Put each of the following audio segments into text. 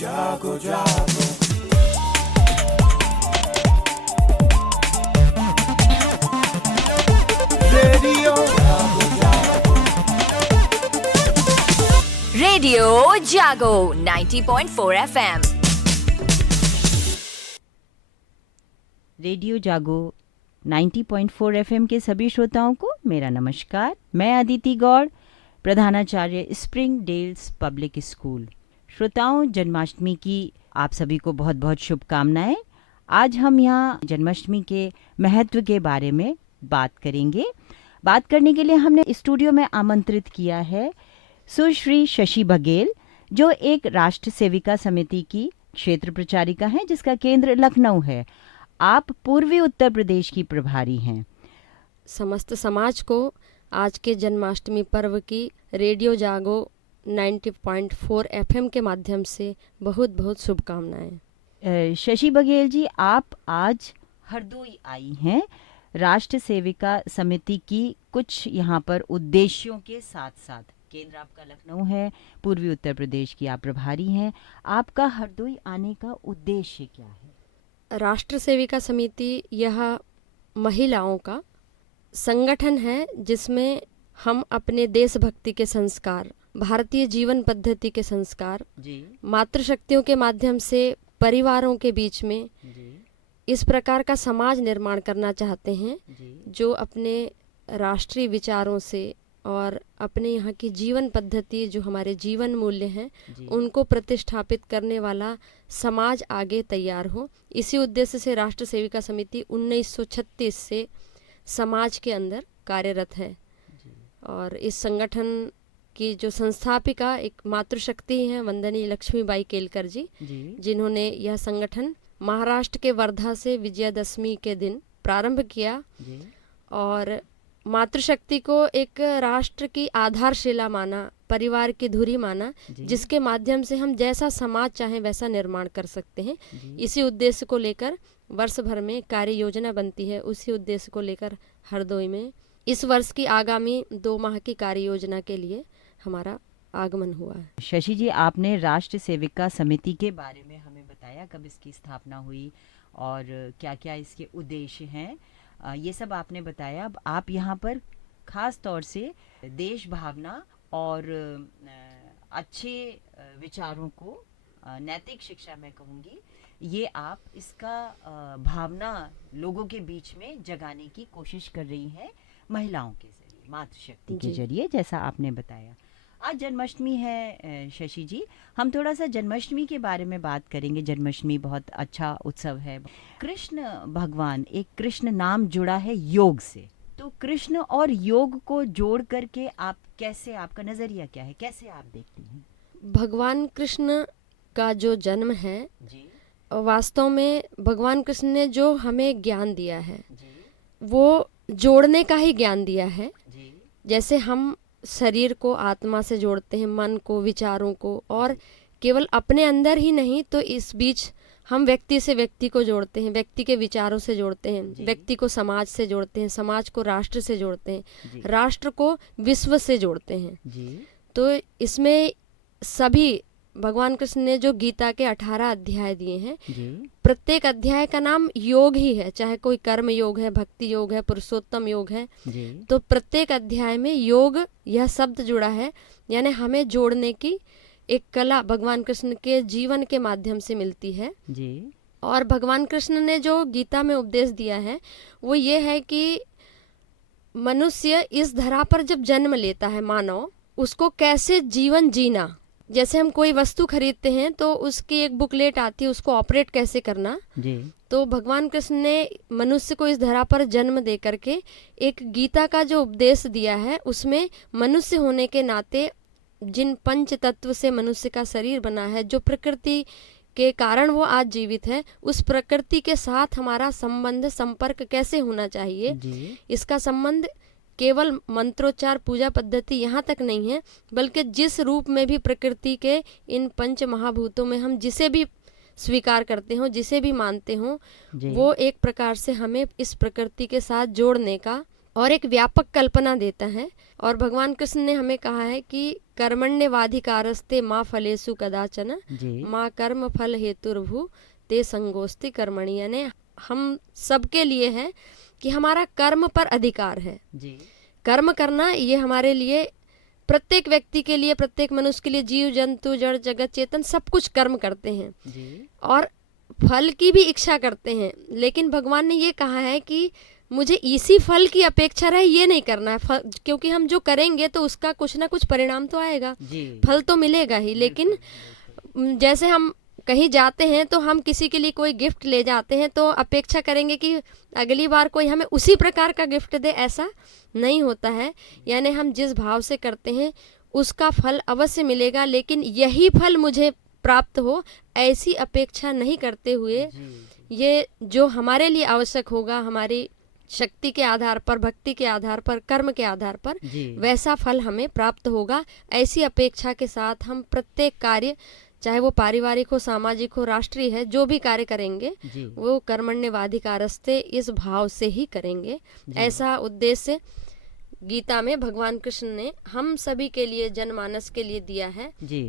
जागो जागो रेडियो जागो जागो रेडियो जागो 90.4 FM। रेडियो जागो 90.4 एफएम के सभी श्रोताओं को मेरा नमस्कार। मैं अदिति गौड़, प्रधानाचार्य स्प्रिंग डेल्स पब्लिक स्कूल। श्रोताओं, जन्माष्टमी की आप सभी को बहुत बहुत शुभकामनाएं। आज हम यहाँ जन्माष्टमी के महत्व के बारे में बात करेंगे। बात करने के लिए हमने स्टूडियो में आमंत्रित किया है सुश्री शशि बघेल, जो एक राष्ट्र सेविका समिति की क्षेत्र प्रचारिका हैं, जिसका केंद्र लखनऊ है। आप पूर्वी उत्तर प्रदेश की प्रभारी हैं। समस्त समाज को आज के जन्माष्टमी पर्व की रेडियो जागो 90.4 एफएम के माध्यम से बहुत बहुत शुभकामनाएं। शशि बघेल जी, आप आज हरदोई आई हैं राष्ट्र सेविका समिति की कुछ यहाँ पर उद्देश्यों के साथ साथ। केंद्र आपका लखनऊ है, पूर्वी उत्तर प्रदेश की आप प्रभारी हैं। आपका हरदोई आने का उद्देश्य क्या है? राष्ट्र सेविका समिति यह महिलाओं का संगठन है जिसमें हम अपने देशभक्ति के संस्कार, भारतीय जीवन पद्धति के संस्कार, मातृशक्तियों के माध्यम से परिवारों के बीच में इस प्रकार का समाज निर्माण करना चाहते हैं जो अपने राष्ट्रीय विचारों से और अपने यहाँ की जीवन पद्धति, जो हमारे जीवन मूल्य हैं, उनको प्रतिष्ठापित करने वाला समाज आगे तैयार हो। इसी उद्देश्य से राष्ट्र सेविका समिति 1936 से समाज के अंदर कार्यरत है। और इस संगठन की जो संस्थापिका एक मातृशक्ति हैं वंदनीय लक्ष्मीबाई केलकर जी, जिन्होंने यह संगठन महाराष्ट्र के वर्धा से विजयादशमी के दिन प्रारंभ किया और मातृशक्ति को एक राष्ट्र की आधारशिला माना, परिवार की धुरी माना, जिसके माध्यम से हम जैसा समाज चाहें वैसा निर्माण कर सकते हैं। इसी उद्देश्य को लेकर वर्ष भर में कार्य योजना बनती है। उसी उद्देश्य को लेकर हरदोई में इस वर्ष की आगामी 2 माह की कार्य योजना के लिए हमारा आगमन हुआ है। शशि जी, आपने राष्ट्र सेविका समिति के बारे में हमें बताया, कब इसकी स्थापना हुई और क्या क्या इसके उद्देश्य हैं, ये सब आपने बताया। अब आप यहाँ पर खास तौर से देश भावना और अच्छे विचारों को, नैतिक शिक्षा मैं कहूँगी, ये आप इसका भावना लोगों के बीच में जगाने की कोशिश कर रही हैं महिलाओं के जरिए, मातृशक्ति के जरिए, जैसा आपने बताया। आज जन्माष्टमी है शशि जी, हम थोड़ा सा जन्माष्टमी के बारे में बात करेंगे। जन्माष्टमी बहुत अच्छा उत्सव है। कृष्ण भगवान, एक कृष्ण नाम जुड़ा है योग से, तो कृष्ण और योग को जोड़ करके आप कैसे, आपका नजरिया क्या है, कैसे आप देखती हैं? भगवान कृष्ण का जो जन्म है, वास्तव में भगवान कृष्ण ने जो हमें ज्ञान दिया है वो जोड़ने का ही ज्ञान दिया है। जैसे हम शरीर को आत्मा से जोड़ते हैं, मन को, विचारों को, और केवल अपने अंदर ही नहीं तो इस बीच हम व्यक्ति से व्यक्ति को जोड़ते हैं, व्यक्ति के विचारों से जोड़ते हैं, व्यक्ति को समाज से जोड़ते हैं, समाज को राष्ट्र से जोड़ते हैं, राष्ट्र को विश्व से जोड़ते हैं। तो इसमें सभी भगवान कृष्ण ने जो गीता के 18 अध्याय दिए हैं, प्रत्येक अध्याय का नाम योग ही है, चाहे कोई कर्म योग है, भक्ति योग है, पुरुषोत्तम योग है, तो प्रत्येक अध्याय में योग यह शब्द जुड़ा है। यानी हमें जोड़ने की एक कला भगवान कृष्ण के जीवन के माध्यम से मिलती है। और भगवान कृष्ण ने जो गीता में उपदेश दिया है वो ये है कि मनुष्य इस धरा पर जब जन्म लेता है, मानव, उसको कैसे जीवन जीना। जैसे हम कोई वस्तु खरीदते हैं तो उसकी एक बुकलेट आती है, उसको ऑपरेट कैसे करना। तो भगवान कृष्ण ने मनुष्य को इस धरा पर जन्म दे करके एक गीता का जो उपदेश दिया है, उसमें मनुष्य होने के नाते जिन पंच तत्व से मनुष्य का शरीर बना है, जो प्रकृति के कारण वो आज जीवित है, उस प्रकृति के साथ हमारा संबंध, संपर्क कैसे होना चाहिए। इसका संबंध केवल मंत्रोच्चार, पूजा पद्धति यहाँ तक नहीं है, बल्कि जिस रूप में भी प्रकृति के इन पंच महाभूतों में हम जिसे भी स्वीकार करते हो, जिसे भी मानते हो, वो एक प्रकार से हमें इस प्रकृति के साथ जोड़ने का और एक व्यापक कल्पना देता है। और भगवान कृष्ण ने हमें कहा है कि कर्मण्येवाधिकारस्ते माँ फलेषु कदाचन जी माँ कर्म फल हेतुर्भु ते संगोस्ति कर्मणि, यानी हम सबके लिए है कि हमारा कर्म पर अधिकार है। जी कर्म करना ये हमारे लिए, प्रत्येक व्यक्ति के लिए, प्रत्येक मनुष्य के लिए, जीव जंतु जड़ जगत चेतन सब कुछ कर्म करते हैं जी और फल की भी इच्छा करते हैं। लेकिन भगवान ने ये कहा है कि मुझे इसी फल की अपेक्षा रहे, ये नहीं करना है, क्योंकि हम जो करेंगे तो उसका कुछ ना कुछ परिणाम तो आएगा, जी फल तो मिलेगा ही। लेकिन जैसे हम कहीं जाते हैं तो हम किसी के लिए कोई गिफ्ट ले जाते हैं तो अपेक्षा करेंगे कि अगली बार कोई हमें उसी प्रकार का गिफ्ट दे, ऐसा नहीं होता है। यानी हम जिस भाव से करते हैं उसका फल अवश्य मिलेगा, लेकिन यही फल मुझे प्राप्त हो ऐसी अपेक्षा नहीं करते हुए, ये जो हमारे लिए आवश्यक होगा, हमारी शक्ति के आधार पर, भक्ति के आधार पर, कर्म के आधार पर, वैसा फल हमें प्राप्त होगा, ऐसी अपेक्षा के साथ हम प्रत्येक कार्य, चाहे वो पारिवारिक हो, सामाजिक हो, राष्ट्रीय है, जो भी कार्य करेंगे वो कर्मण्येवाधिकारस्ते इस भाव से ही करेंगे। ऐसा उद्देश्य गीता में भगवान कृष्ण ने हम सभी के लिए, जनमानस के लिए दिया है। जी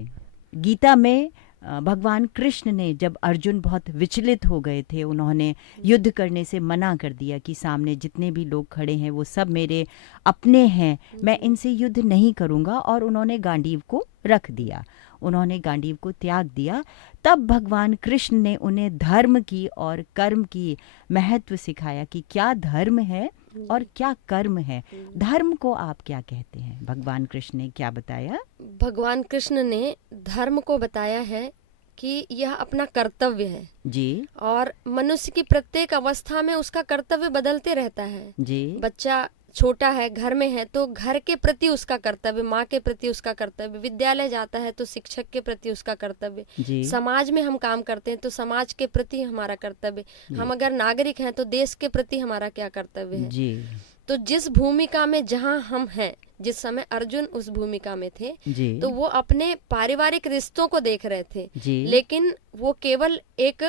गीता में भगवान कृष्ण ने जब अर्जुन बहुत विचलित हो गए थे, उन्होंने युद्ध करने से मना कर दिया कि सामने जितने भी लोग खड़े हैं वो सब मेरे अपने हैं, मैं इनसे युद्ध नहीं करूंगा, और उन्होंने गांडीव को रख दिया, उन्होंने गांडीव को त्याग दिया। तब भगवान कृष्ण ने उन्हें धर्म की और कर्म की महत्व सिखाया कि क्या धर्म है और क्या कर्म है। धर्म को आप क्या कहते हैं? भगवान कृष्ण ने क्या बताया? भगवान कृष्ण ने धर्म को बताया है कि यह अपना कर्तव्य है जी, और मनुष्य की प्रत्येक अवस्था में उसका कर्तव्य बदलते रहता है जी, बच्चा छोटा है, घर में है तो घर के प्रति उसका कर्तव्य, माँ के प्रति उसका कर्तव्य, विद्यालय जाता है तो शिक्षक के प्रति उसका कर्तव्य, जी, समाज में हम काम करते हैं तो समाज के प्रति हमारा कर्तव्य, हम अगर नागरिक हैं तो देश के प्रति हमारा क्या कर्तव्य है। जी, तो जिस भूमिका में जहाँ हम हैं, जिस समय अर्जुन उस भूमिका में थे, जी, तो वो अपने पारिवारिक रिश्तों को देख रहे थे, जी, लेकिन वो केवल एक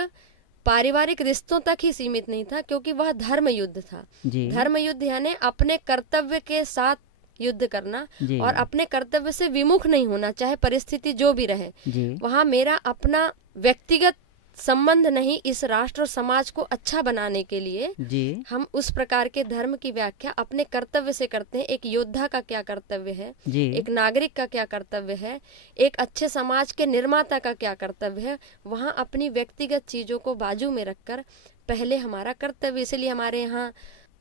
पारिवारिक रिश्तों तक ही सीमित नहीं था, क्योंकि वह धर्म युद्ध था। जी, धर्म युद्ध यानी अपने कर्तव्य के साथ युद्ध करना जी, और अपने कर्तव्य से विमुख नहीं होना, चाहे परिस्थिति जो भी रहे। जी, वहाँ मेरा अपना व्यक्तिगत संबंध नहीं, इस राष्ट्र और समाज को अच्छा बनाने के लिए जी, हम उस प्रकार के धर्म की व्याख्या अपने कर्तव्य से करते हैं। एक योद्धा का क्या कर्तव्य है, जी, एक नागरिक का क्या कर्तव्य है, एक अच्छे समाज के निर्माता का क्या कर्तव्य है, वहाँ अपनी व्यक्तिगत चीजों को बाजू में रखकर पहले हमारा कर्तव्य। इसलिए हमारे यहाँ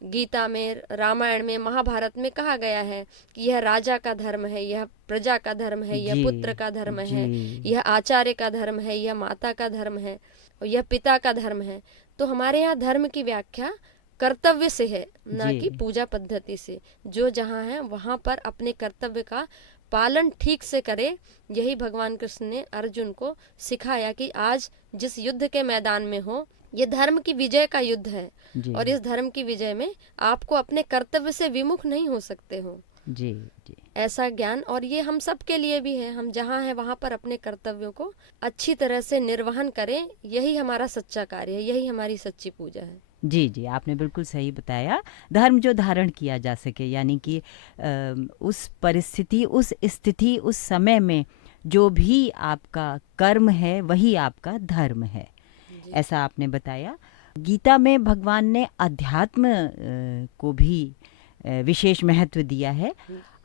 गीता में, रामायण में, महाभारत में कहा गया है कि यह राजा का धर्म है, यह प्रजा का धर्म है, यह जी, पुत्र का धर्म है, जी, यह आचार्य का धर्म है, यह माता का धर्म है और यह पिता का धर्म है। तो हमारे यहाँ धर्म की व्याख्या कर्तव्य से है, ना जी। कि पूजा पद्धति से। जो जहाँ है वहाँ पर अपने कर्तव्य का पालन ठीक से करे। यही भगवान कृष्ण ने अर्जुन को सिखाया कि आज जिस युद्ध के मैदान में हो, ये धर्म की विजय का युद्ध है जी, और इस धर्म की विजय में आपको अपने कर्तव्य से विमुख नहीं हो सकते हो। जी, जी, ऐसा ज्ञान, और ये हम सब के लिए भी है, हम जहाँ हैं वहाँ पर अपने कर्तव्यों को अच्छी तरह से निर्वहन करें। यही हमारा सच्चा कार्य है, यही हमारी सच्ची पूजा है। जी, जी, आपने बिल्कुल सही बताया। धर्म जो धारण किया जा सके, यानी कि उस परिस्थिति, उस स्थिति, उस समय में जो भी आपका कर्म है वही आपका धर्म है, ऐसा आपने बताया। गीता में भगवान ने अध्यात्म को भी विशेष महत्व दिया है।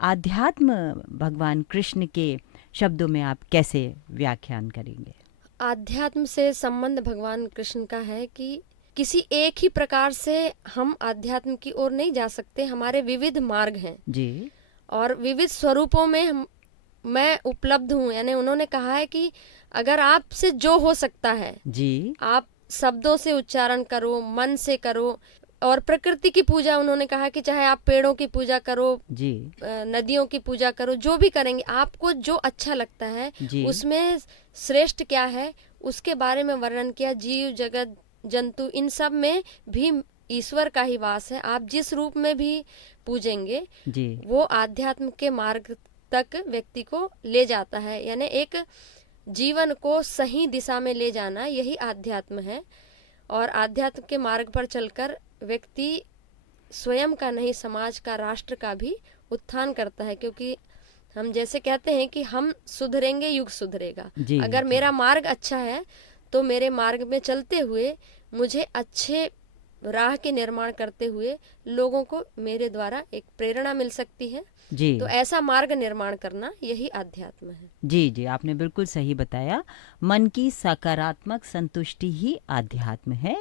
आध्यात्म भगवान कृष्ण के शब्दों में आप कैसे व्याख्यान करेंगे? आध्यात्म से संबंध भगवान कृष्ण का है कि किसी एक ही प्रकार से हम आध्यात्म की ओर नहीं जा सकते। हमारे विविध मार्ग हैं जी, और विविध स्वरूपों में मैं उपलब्ध हूँ। यानी उन्होंने कहा है कि अगर आपसे जो हो सकता है, जी, आप शब्दों से उच्चारण करो, मन से करो। और प्रकृति की पूजा उन्होंने कहा कि चाहे आप पेड़ों की पूजा करो, जी, नदियों की पूजा करो, जो भी करेंगे आपको जो अच्छा लगता है जी, उसमें श्रेष्ठ क्या है उसके बारे में वर्णन किया। जीव जगत जंतु इन सब में भी ईश्वर का ही वास है। आप जिस रूप में भी पूजेंगे जी, वो आध्यात्म के मार्ग तक व्यक्ति को ले जाता है। यानी एक जीवन को सही दिशा में ले जाना, यही आध्यात्म है। और आध्यात्म के मार्ग पर चलकर व्यक्ति स्वयं का नहीं, समाज का, राष्ट्र का भी उत्थान करता है। क्योंकि हम जैसे कहते हैं कि हम सुधरेंगे युग सुधरेगा। जी, अगर जी। मेरा मार्ग अच्छा है तो मेरे मार्ग में चलते हुए मुझे अच्छे राह के निर्माण करते हुए लोगों को मेरे द्वारा एक प्रेरणा मिल सकती है। जी तो ऐसा मार्ग निर्माण करना यही आध्यात्म है। जी जी, आपने बिल्कुल सही बताया। मन की सकारात्मक संतुष्टि ही आध्यात्म है।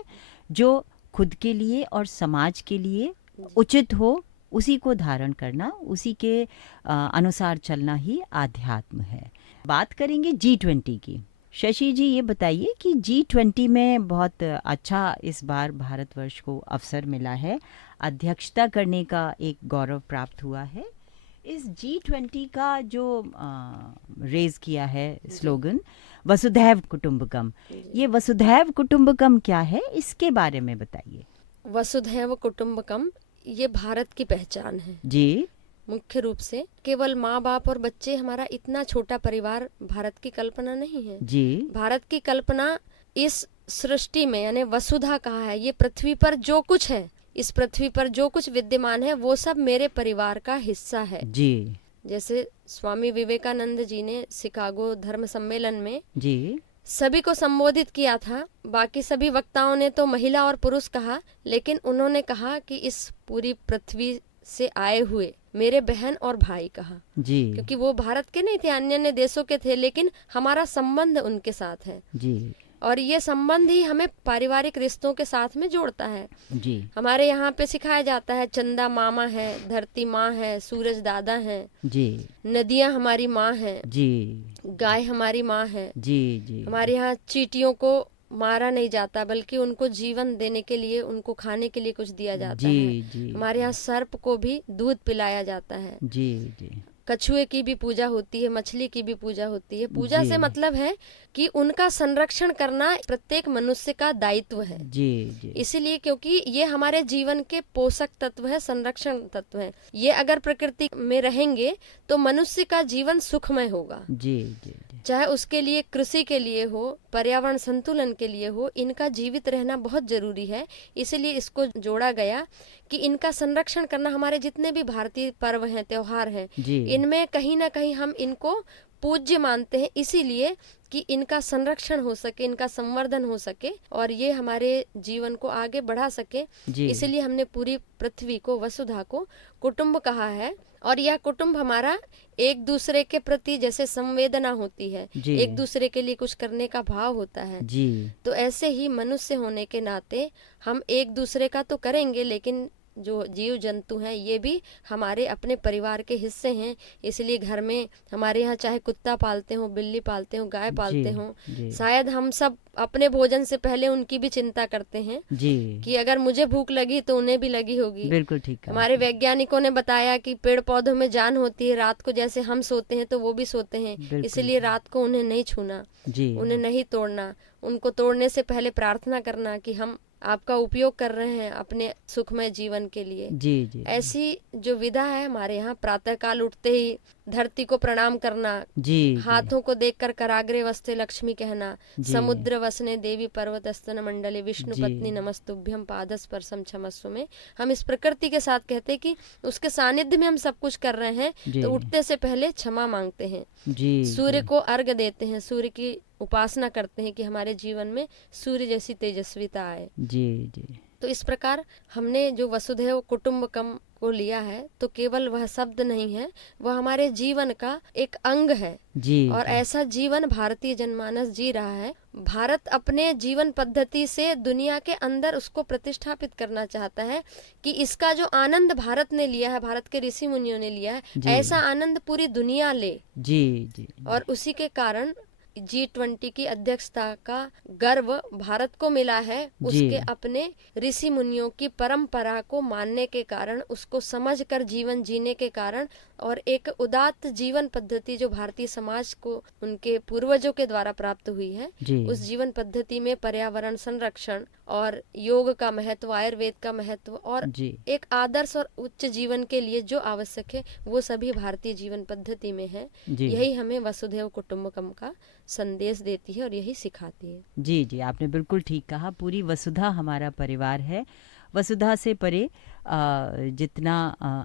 जो खुद के लिए और समाज के लिए उचित हो उसी को धारण करना, उसी के अनुसार चलना ही आध्यात्म है। बात करेंगे G20 की। शशि जी, ये बताइए कि G20 में बहुत अच्छा इस बार भारतवर्ष को अवसर मिला है, अध्यक्षता करने का एक गौरव प्राप्त हुआ है। इस G20 का जो रेज किया है स्लोगन वसुधैव कुटुंबकम, ये वसुधैव कुटुंबकम क्या है, इसके बारे में बताइए। वसुधैव कुटुंबकम ये भारत की पहचान है जी मुख्य रूप से। केवल माँ बाप और बच्चे, हमारा इतना छोटा परिवार भारत की कल्पना नहीं है। जी भारत की कल्पना इस सृष्टि में, यानी वसुधा कहा है, ये पृथ्वी पर जो कुछ है, इस पृथ्वी पर जो कुछ विद्यमान है वो सब मेरे परिवार का हिस्सा है। जी जैसे स्वामी विवेकानंद जी ने शिकागो धर्म सम्मेलन में जी सभी को संबोधित किया था। बाकी सभी वक्ताओं ने तो महिला और पुरुष कहा, लेकिन उन्होंने कहा कि इस पूरी पृथ्वी से आए हुए मेरे बहन और भाई कहा। जी क्योंकि वो भारत के नहीं थे, अन्य अन्य देशों के थे, लेकिन हमारा संबंध उनके साथ है। जी और ये संबंध ही हमें पारिवारिक रिश्तों के साथ में जोड़ता है। जी हमारे यहाँ पे सिखाया जाता है, चंदा मामा है, धरती माँ है, सूरज दादा है, जी नदियाँ हमारी माँ है, जी गाय हमारी माँ है। जी जी हमारे यहाँ चींटियों को मारा नहीं जाता, बल्कि उनको जीवन देने के लिए, उनको खाने के लिए कुछ दिया जाता जी है। जी हमारे यहाँ सर्प को भी दूध पिलाया जाता है। जी जी कछुए की भी पूजा होती है, मछली की भी पूजा होती है। पूजा जी। से मतलब है कि उनका संरक्षण करना प्रत्येक मनुष्य का दायित्व है। जी जी इसीलिए क्योंकि ये हमारे जीवन के पोषक तत्व है, संरक्षण तत्व है। ये अगर प्रकृति में रहेंगे तो मनुष्य का जीवन सुखमय होगा। जी जी चाहे उसके लिए कृषि के लिए हो, पर्यावरण संतुलन के लिए हो, इनका जीवित रहना बहुत जरूरी है। इसीलिए इसको जोड़ा गया कि इनका संरक्षण करना। हमारे जितने भी भारतीय पर्व हैं, त्योहार हैं, जी इनमें कहीं ना कहीं हम इनको पूज्य मानते हैं, इसीलिए कि इनका संरक्षण हो सके, इनका संवर्धन हो सके और ये हमारे जीवन को आगे बढ़ा सके। जी इसलिए हमने पूरी पृथ्वी को, वसुधा को कुटुंब कहा है। और यह कुटुंब हमारा एक दूसरे के प्रति जैसे संवेदना होती है, जी एक दूसरे के लिए कुछ करने का भाव होता है, जी तो ऐसे ही मनुष्य होने के नाते हम एक दूसरे का तो करेंगे, लेकिन जो जीव जंतु हैं ये भी हमारे अपने परिवार के हिस्से हैं। इसलिए घर में हमारे यहाँ चाहे कुत्ता पालते हो, बिल्ली पालते हो, गाय पालते हो, जी शायद हम सब अपने भोजन से पहले उनकी भी चिंता करते हैं जी कि अगर मुझे भूख लगी तो उन्हें भी लगी होगी। बिल्कुल ठीक कहा हमारे आपने। वैज्ञानिकों ने बताया कि पेड़ पौधों में जान होती है, रात को जैसे हम सोते हैं तो वो भी सोते हैं, बिल्कुल। इसीलिए रात को उन्हें नहीं छूना, जी उन्हें नहीं तोड़ना। उनको तोड़ने से पहले प्रार्थना करना कि हम आपका उपयोग कर रहे हैं अपने सुखमय जीवन के लिए। जी जी ऐसी जो विधा है हमारे यहाँ, प्रातः काल उठते ही धरती को प्रणाम करना, जी हाथों को देखकर कराग्रे वस्ते लक्ष्मी कहना, जी। समुद्र वसने देवी पर्वत स्तन मंडले विष्णु जी। पत्नी नमस्तुभ्यम पादस्पर्शम क्षमस्व में हम इस प्रकृति के साथ कहते हैं कि उसके सानिध्य में हम सब कुछ कर रहे हैं, जी तो उठते से पहले क्षमा मांगते हैं, जी सूर्य जी को अर्घ देते हैं, सूर्य की उपासना करते हैं कि हमारे जीवन में सूर्य जैसी तेजस्विता आए। जी जी तो इस प्रकार हमने जो वसुधैव कुटुंबकम को लिया है, तो केवल वह शब्द नहीं है, वह हमारे जीवन का एक अंग है। जी और जी। ऐसा जीवन भारतीय जनमानस जी रहा है। भारत अपने जीवन पद्धति से दुनिया के अंदर उसको प्रतिष्ठापित करना चाहता है कि इसका जो आनंद भारत ने लिया है, भारत के ऋषि मुनियों ने लिया है, जी। ऐसा आनंद पूरी दुनिया ले। जी जी और उसी के कारण G20 की अध्यक्षता का गर्व भारत को मिला है, उसके अपने ऋषि मुनियों की परंपरा को मानने के कारण, उसको समझकर जीवन जीने के कारण, और एक उदात्त जीवन पद्धति जो भारतीय समाज को उनके पूर्वजों के द्वारा प्राप्त हुई है, जी उस जीवन पद्धति में पर्यावरण संरक्षण और योग का महत्व, आयुर्वेद का महत्व और जी एक आदर्श और उच्च जीवन के लिए जो आवश्यक है वो सभी भारतीय जीवन पद्धति में है। जी यही हमें वसुधैव कुटुंबकम का संदेश देती है और यही सिखाती है। जी जी, आपने बिल्कुल ठीक कहा। पूरी वसुधा हमारा परिवार है। वसुधा से परे जितना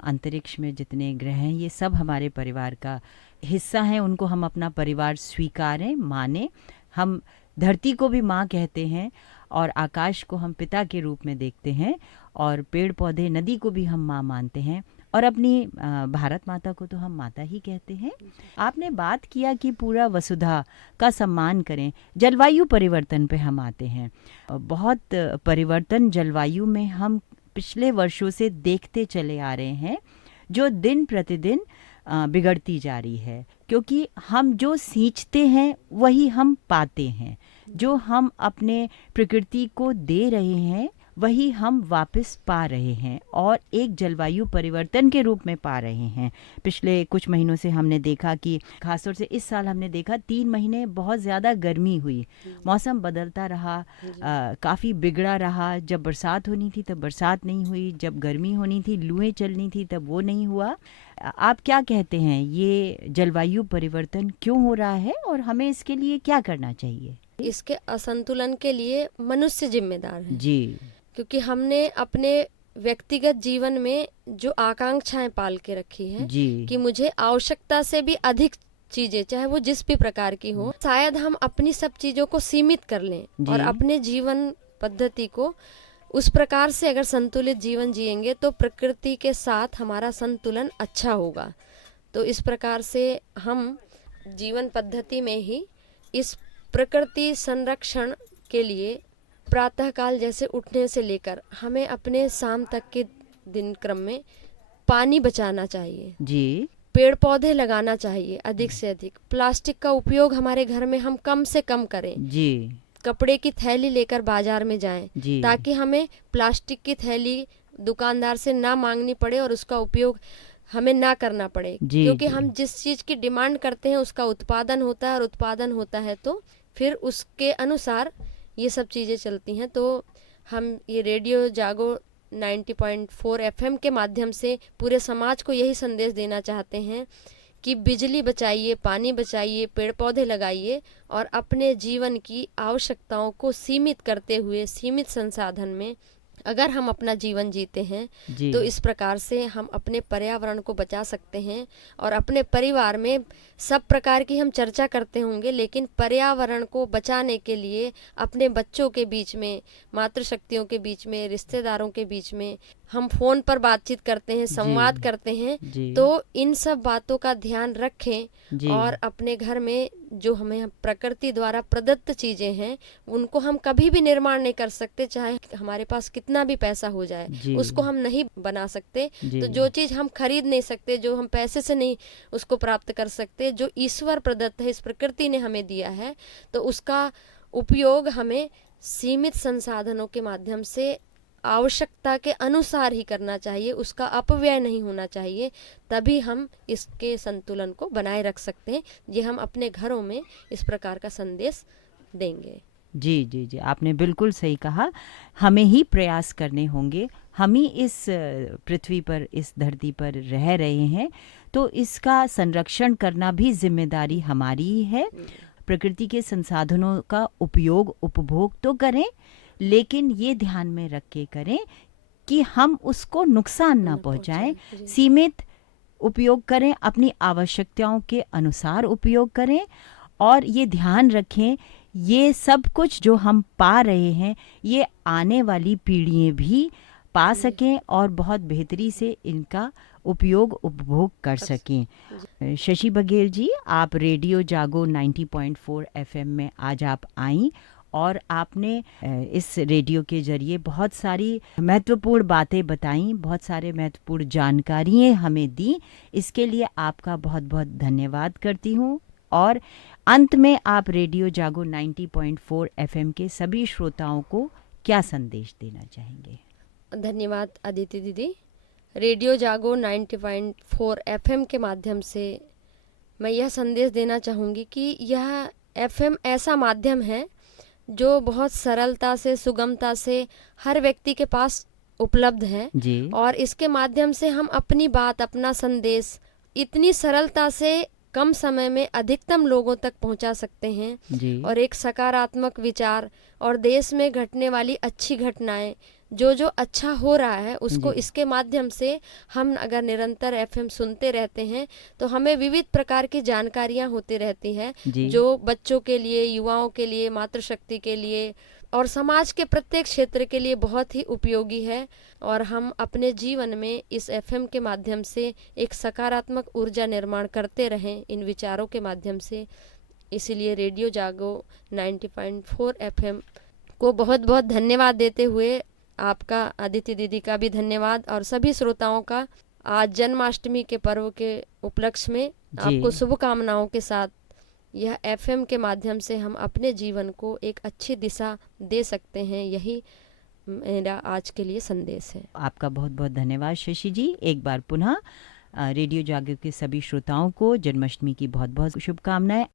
अंतरिक्ष में जितने ग्रह हैं ये सब हमारे परिवार का हिस्सा हैं, उनको हम अपना परिवार स्वीकारें, माने। हम धरती को भी माँ कहते हैं और आकाश को हम पिता के रूप में देखते हैं और पेड़ पौधे नदी को भी हम माँ मानते हैं और अपनी भारत माता को तो हम माता ही कहते हैं। आपने बात किया कि पूरा वसुधा का सम्मान करें। जलवायु परिवर्तन पे हम आते हैं। बहुत परिवर्तन जलवायु में हम पिछले वर्षों से देखते चले आ रहे हैं, जो दिन प्रतिदिन बिगड़ती जा रही है, क्योंकि हम जो सींचते हैं वही हम पाते हैं। जो हम अपने प्रकृति को दे रहे हैं वही हम वापस पा रहे हैं और एक जलवायु परिवर्तन के रूप में पा रहे हैं। पिछले कुछ महीनों से हमने देखा कि खासतौर से इस साल हमने देखा 3 महीने बहुत ज़्यादा गर्मी हुई, मौसम बदलता रहा, काफ़ी बिगड़ा रहा। जब बरसात होनी थी तब बरसात नहीं हुई, जब गर्मी होनी थी, लूएं चलनी थी, तब वो नहीं हुआ। आप क्या कहते हैं, ये जलवायु परिवर्तन क्यों हो रहा है और हमें इसके लिए क्या करना चाहिए? इसके असंतुलन के लिए मनुष्य जिम्मेदार है जी, क्योंकि हमने अपने व्यक्तिगत जीवन में जो आकांक्षाएं पाल के रखी है जी, कि मुझे आवश्यकता से भी अधिक चीजें, चाहे वो जिस भी प्रकार की हो, शायद हम अपनी सब चीजों को सीमित कर लें जी। और अपने जीवन पद्धति को उस प्रकार से अगर संतुलित जीवन जिएंगे तो प्रकृति के साथ हमारा संतुलन अच्छा होगा। तो इस प्रकार से हम जीवन पद्धति में ही इस प्रकृति संरक्षण के लिए प्रातःकाल जैसे उठने से लेकर हमें अपने शाम तक के दिन क्रम में पानी बचाना चाहिए जी, पेड़ पौधे लगाना चाहिए अधिक से अधिक। प्लास्टिक का उपयोग हमारे घर में हम कम से कम करें। जी, कपड़े की थैली लेकर बाजार में जाएं जी, ताकि हमें प्लास्टिक की थैली दुकानदार से ना मांगनी पड़े और उसका उपयोग हमें ना करना पड़े, जी, क्योंकि जी। हम जिस चीज की डिमांड करते हैं उसका उत्पादन होता है और उत्पादन होता है तो फिर उसके अनुसार ये सब चीजें चलती हैं। तो हम ये रेडियो जागो 90.4 एफएम के माध्यम से पूरे समाज को यही संदेश देना चाहते हैं कि बिजली बचाइए, पानी बचाइए, पेड़ पौधे लगाइए और अपने जीवन की आवश्यकताओं को सीमित करते हुए सीमित संसाधन में अगर हम अपना जीवन जीते हैं जी। तो इस प्रकार से हम अपने पर्यावरण को बचा सकते हैं। और अपने परिवार में सब प्रकार की हम चर्चा करते होंगे, लेकिन पर्यावरण को बचाने के लिए अपने बच्चों के बीच में, मातृशक्तियों के बीच में, रिश्तेदारों के बीच में हम फोन पर बातचीत करते हैं, संवाद करते हैं, जी, तो इन सब बातों का ध्यान रखें जी, और अपने घर में जो हमें प्रकृति द्वारा प्रदत्त चीजें हैं उनको हम कभी भी निर्माण नहीं कर सकते, चाहे हमारे पास कितना भी पैसा हो जाए जी। उसको हम नहीं बना सकते। जी। तो जो चीज हम खरीद नहीं सकते, जो हम पैसे से नहीं उसको प्राप्त कर सकते, जो ईश्वर प्रदत्त है, इस प्रकृति ने हमें दिया है, तो उसका उपयोग हमें सीमित संसाधनों के माध्यम से आवश्यकता के अनुसार ही करना चाहिए, उसका अपव्यय नहीं होना चाहिए। तभी हम इसके संतुलन को बनाए रख सकते हैं। ये हम अपने घरों में इस प्रकार का संदेश देंगे। जी, जी, जी, आपने बिल्कुल सही कहा। हमें ही प्रयास करने होंगे। हम ही इस पृथ्वी पर, इस धरती पर रह रहे हैं, तो इसका संरक्षण करना भी जिम्मेदारी हमारी ही है। प्रकृति के संसाधनों का उपयोग, उपभोग तो करें, लेकिन ये ध्यान में रख के करें कि हम उसको नुकसान ना पहुंचाएं। जी। सीमित उपयोग करें, अपनी आवश्यकताओं के अनुसार उपयोग करें और ये ध्यान रखें ये सब कुछ जो हम पा रहे हैं ये आने वाली पीढ़ियां भी पा सकें और बहुत बेहतरी से इनका उपयोग उपभोग कर सकें। शशि बघेल जी, आप रेडियो जागो 90.4 एफएम में आज आप आई और आपने इस रेडियो के जरिए बहुत सारी महत्वपूर्ण बातें बताई, बहुत सारे महत्वपूर्ण जानकारियाँ हमें दी। इसके लिए आपका बहुत बहुत धन्यवाद करती हूँ। और अंत में आप रेडियो जागो 90.4 एफएम के सभी श्रोताओं को क्या संदेश देना चाहेंगे? धन्यवाद अदिति दीदी। रेडियो जागो 90.4 एफएम के माध्यम से मैं यह संदेश देना चाहूँगी कि यह एफएम ऐसा माध्यम है जो बहुत सरलता से, सुगमता से हर व्यक्ति के पास उपलब्ध है जी, और इसके माध्यम से हम अपनी बात, अपना संदेश इतनी सरलता से कम समय में अधिकतम लोगों तक पहुंचा सकते हैं जी, और एक सकारात्मक विचार और देश में घटने वाली अच्छी घटनाएं जो जो अच्छा हो रहा है उसको जी। इसके माध्यम से हम अगर निरंतर एफएम सुनते रहते हैं तो हमें विविध प्रकार की जानकारियां होती रहती हैं जी। जो बच्चों के लिए, युवाओं के लिए, मातृशक्ति के लिए और समाज के प्रत्येक क्षेत्र के लिए बहुत ही उपयोगी है। और हम अपने जीवन में इस एफएम के माध्यम से एक सकारात्मक ऊर्जा निर्माण करते रहें इन विचारों के माध्यम से। इसीलिए रेडियो जागो 90.4 एफएम को बहुत बहुत धन्यवाद देते हुए, आपका अदिति दीदी का भी धन्यवाद और सभी श्रोताओं का आज जन्माष्टमी के पर्व के उपलक्ष्य में आपको शुभकामनाओं के साथ यह एफएम के माध्यम से हम अपने जीवन को एक अच्छी दिशा दे सकते हैं, यही मेरा आज के लिए संदेश है। आपका बहुत बहुत धन्यवाद शशि जी। एक बार पुनः रेडियो जागो के सभी श्रोताओं को जन्माष्टमी की बहुत बहुत शुभकामनाएं।